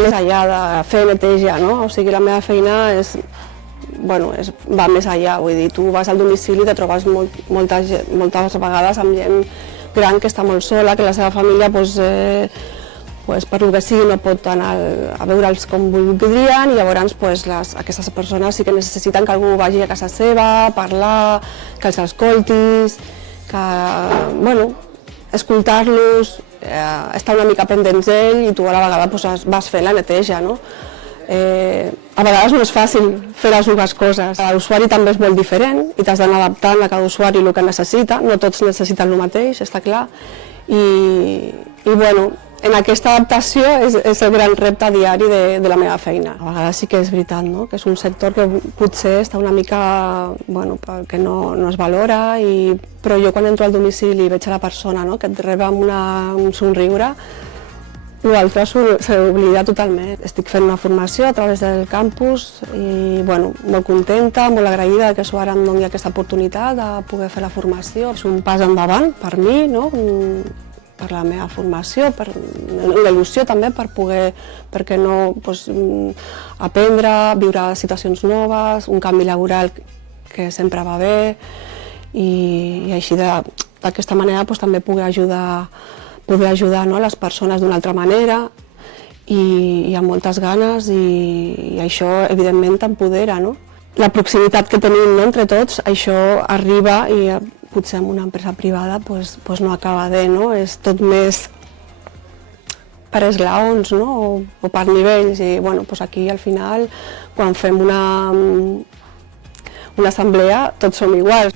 més enllà de fer neteja, no? O sigui, la meva feina va més enllà, vull dir, tu vas al domicili i te trobes moltes vegades amb gent gran que està molt sola, que la seva família per el que sigui no pot anar a veure'ls com voldrien, i llavors aquestes persones sí que necessiten que algú vagi a casa seva, parlar, que els escoltis, escoltar-los, estar una mica pendents d'ell, i tu a la vegada vas fent la neteja, no? A vegades no és fàcil fer les dues coses. Cada usuari també és molt diferent i t'has d'anar adaptant a cada usuari el que necessita, no tots necessiten el mateix, està clar, i en aquesta adaptació és el gran repte diari de la meva feina. A vegades sí que és veritat, no? Que és un sector que potser està una mica, perquè no es valora, però jo quan entro al domicili i veig a la persona que et rep amb un somriure, l'altre s'oblida totalment. Estic fent una formació a través del campus i molt contenta, molt agraïda que ara em doni aquesta oportunitat de poder fer la formació. És un pas endavant per mi, per la meva formació, per la il·lusió també per poder, perquè no, aprendre, viure situacions noves, un canvi laboral que sempre va bé, i així d'aquesta manera també poder ajudar les persones d'una altra manera i amb moltes ganes, i això evidentment t'empodera. La proximitat que tenim entre tots, això arriba, i potser en una empresa privada no acaba de, és tot més per esglaons o per nivells, i aquí al final quan fem una assemblea tots som iguals.